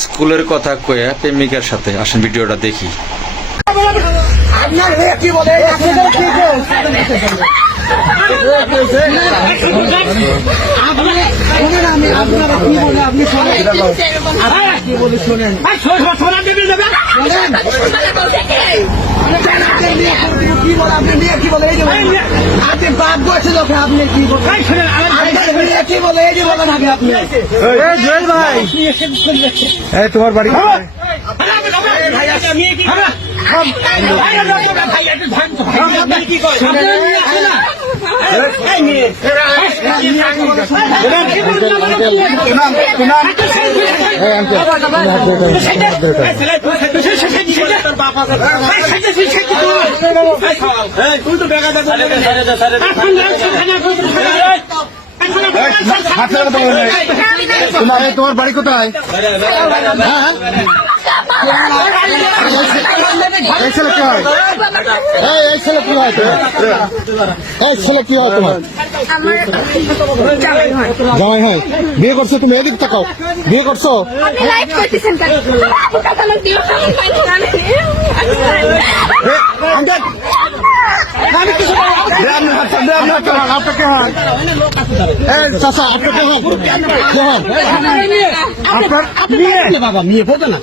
স্কুলের কথা কয়ে প্রেমিকার সাথে। আসেন ভিডিওটা দেখি। আপনার মেয়ে কি বলে? আপনারা কি বলে আপনি শোনেন, কি বলে শোনেন। কি বলে আপনার মেয়ে কি বলে? এই যে আপনি বাপ বসে যখন আপনি কি বলেন, মেয়ে কি বলে এই যে বলেন আগে আপনি। জুয়েল ভাই, তোমার বাড়ি তোমার বাড়ি কোথায়? এই ছেলে কি হয়? এই ছেলে কি হয়? এই ছেলে কি হয় তোমার? জামাই হয়। বিয়ে করছো তুমি? এদিক তাকাও। বিয়ে করছো? আপনাকে হন চাষা, আপনাকে হন আপনার বাবা মেয়ে বলতে না।